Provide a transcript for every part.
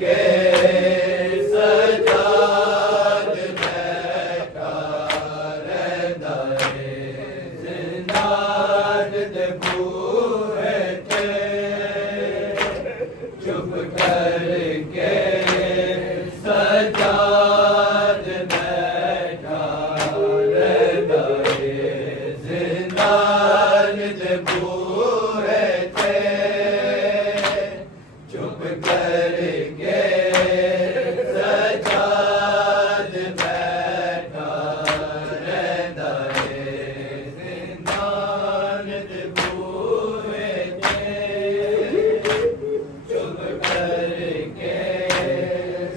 के सजाद बैठा रहंदा है जिंदान दे बूहे ते चुप करके सजाद बैठा रहंदा है जिंदान दे बूहे ते चुप करके सजाद बैठा रहंदा है जिंदान दे बूहे ते चुप करके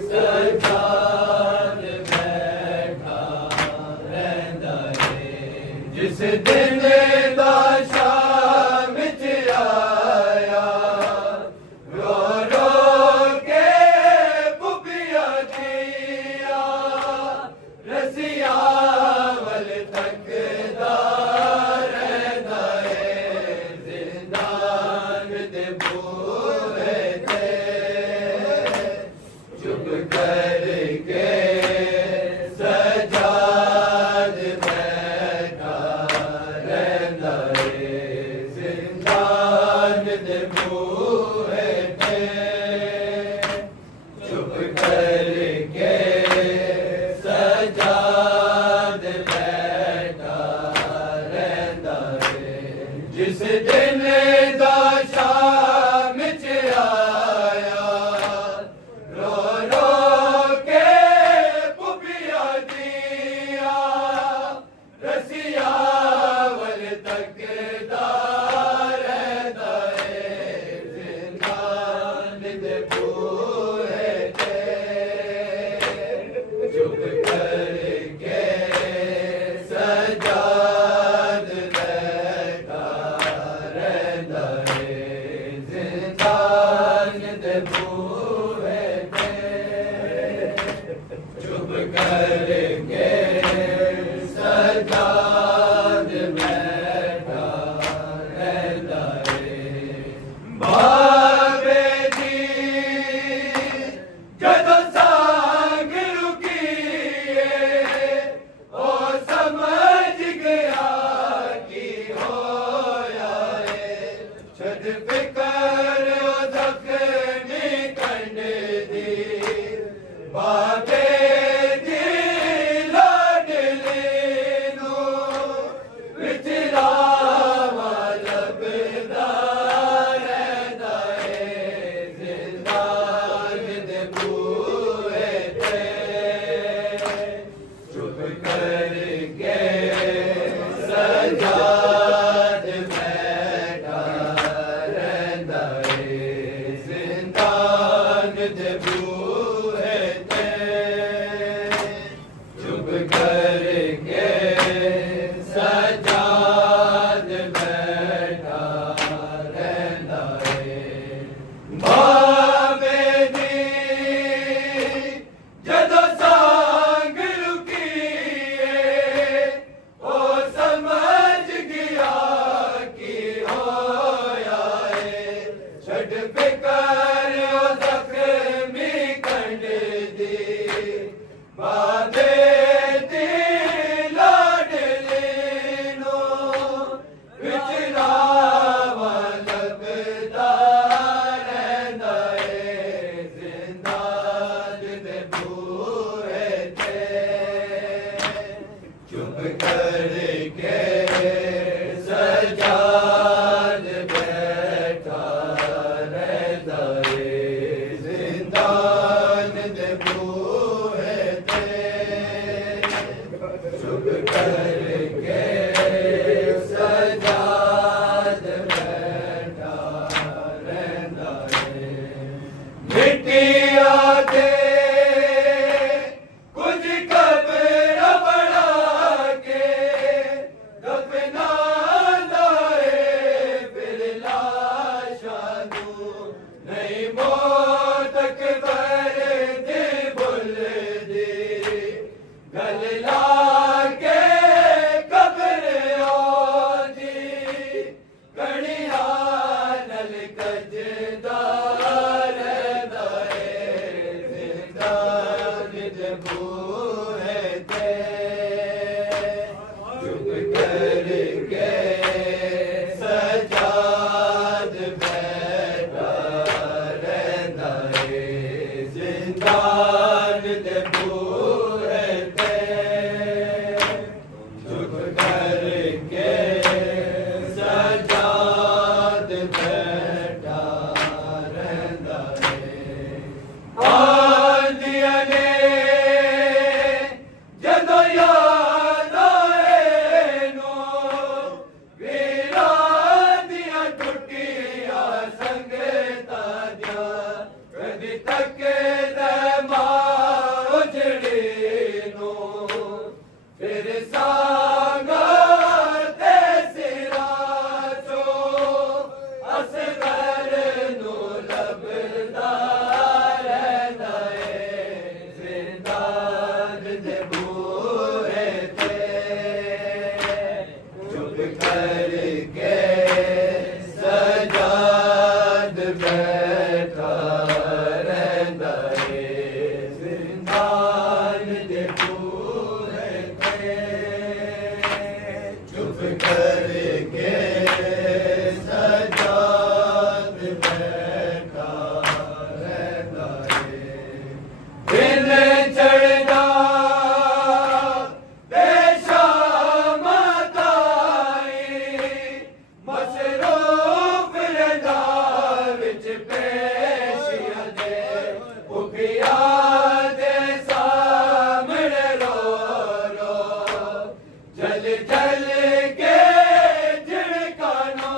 सजाद बैठा रहंदा है जिस दिन दा शाम च आया रो रो के बुबिया दिया रसिया वल तकदा रहंदा है जिंदान दे बूहे ते चुप करके सजाद बैठा रहंदा है जिंदान दे बूहे ते चुप करके सजाद बैठा रहंदा है जिस दिन दा शाम च आया रो रो के बुबिया दिया रसिया वल तकदा रहंदा है जिंदान दे बूहे ते चुप करके सजाद बैठा रहंदा है जिंदान दे बूहे ते चुप करके सजाद बैठा रहंदा है बाबे दी जदों सांग रुकी ओ समझ गया कि होया है छद फिकर ओ जख्मी करने दी बाबे दी लाडली नू विचरावा लभदा रहंदा है जिंदान दे बूहे ते चुप करके सजाद बैठा रहंदा है जिंदान दे बूहे ते चुप करके सजाद बैठा रहंदा है बाबे दी जदों सांग रुकी ओ समझ गया कि होया है छड़ फिकर ओ जख्मी करने दी बाबे दी लाडली नू विचरावा लभदा रहंदा है जिंदान दे बूहे ते चुप करके सजाद बैठा रहंदा है जिंदान दे बूहे ते जिंदान दे पूरे ते चुप करके सजाद बैठा रहंदा है। आंदिया ने जदों याद आए नो वीरां दियां टुटियां संगतां दियां कदी तके दे मां उजड़ी नो फिर सांगा ते सिरां चों असगर नू लभदा रहंदा है। जिंदान दे बूहे ते चुप करके सजाद बैठा रहंदा है। जिंदान दे बूहे ते चुप करके सजाद बैठा रहंदा है। दिन चढ़दा ते शाम ताईं मसरूफ रहंदा विच पेशियां दे भुखिया दे सामने रो रो जल जल के झिड़कानो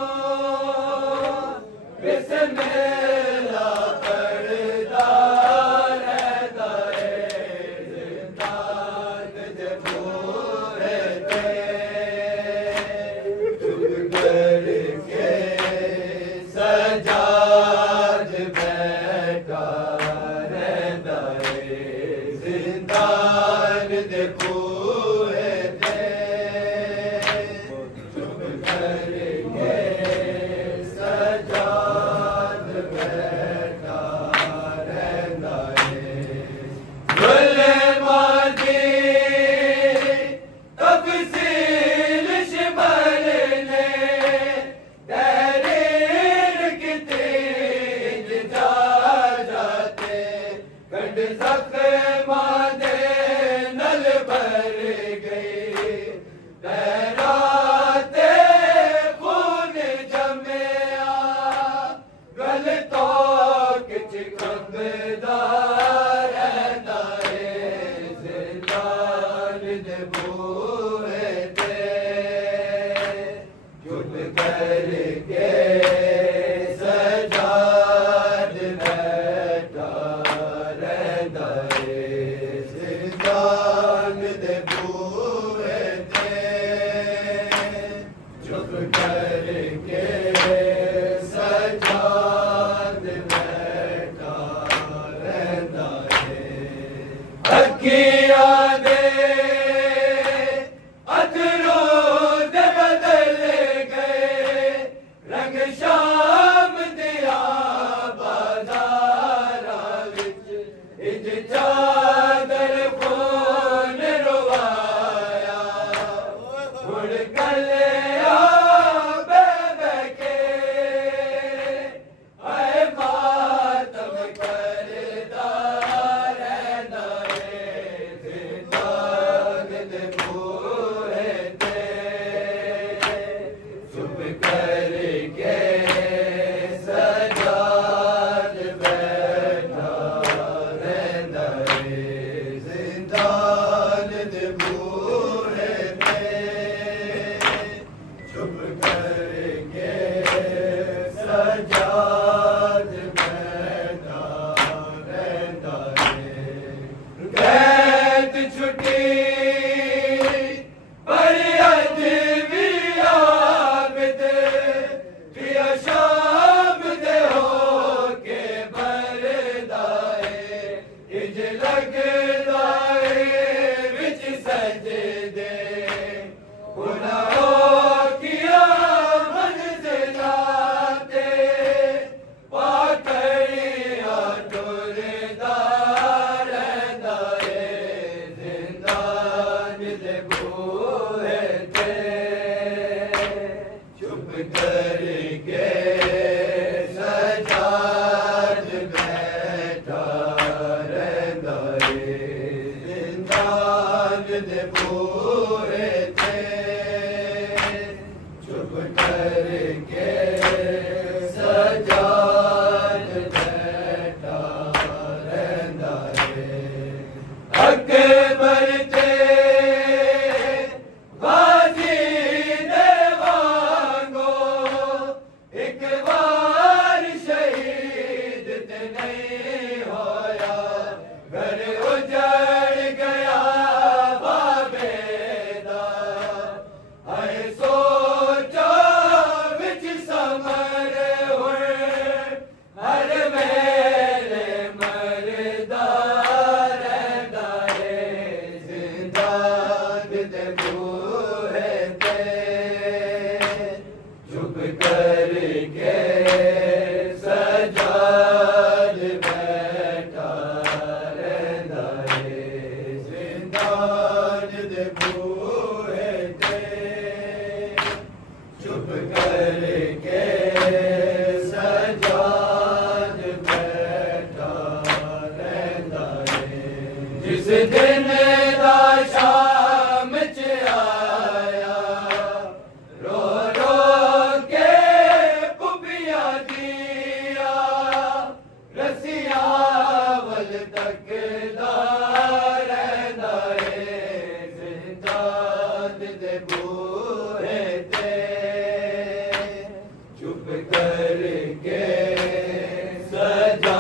बिस्मिल्लाह पढ़दा रहंदा है। जिंदान दे बूहे ते चुप करके सजाद बैठा रहंदा है। जिंदान दे बूहे ते चुप करके सजाद बैठा रहंदा है। जुल्मां दी तफसील शिमल ने तहरीर किती जा जाते गंढ ज़ख्मां दे नल भर गई तहराते खून जमिया गल तो किच कंबदा रहंदा है। जिंदान दे बूहे ते चुप करके सजाद बैठा रहंदा है। जिंदान दे बूहे ते चुप करके सजाद बैठा रहंदा है। अखियां दे अथरू दे बदल गए रंग शाम दिया बाज़ारां विच इंज चादर खून रुवाया हुण कलिया बह के आए मातम करदा रहंदा है। जिंदान दे बूहे ते चुप करके सजाद बैठा रहंदा है। जिंदान दे बूहे ते चुप करके सजाद बैठा रहंदा है। कैद छुट्टी पर अज भी आबिद पिया शाम दे हो के भरदा है। इंज लगदा है विच सजदे गुनाहों किया मंज़िलां ते पाकड़िया टुरदा रहंदा है। जिंदान दे बूहे ते चुप करके सजाद बैठा रहंदा बूहे थे चुप करके सजाद बैठा रहंदा है अकबर ते बाजी दे वांगो एक बार शहीद ते नहीं होया घर उजड़ गया बाबे दा आए सोचा विच समर हुए हर वेले मरदा रहंदा है जिंदान दे बूहे ते चुप करके सजाद बैठा रहंदा है जिंदान दे बूहे ते चुप करके सजाद बैठा रहंदा है जिस दिन दा शाम च आया रो रो के पुबिया दिया रसिया वल तकदा रहंदा है जिंदान दे बूहे ते चुप करके सजा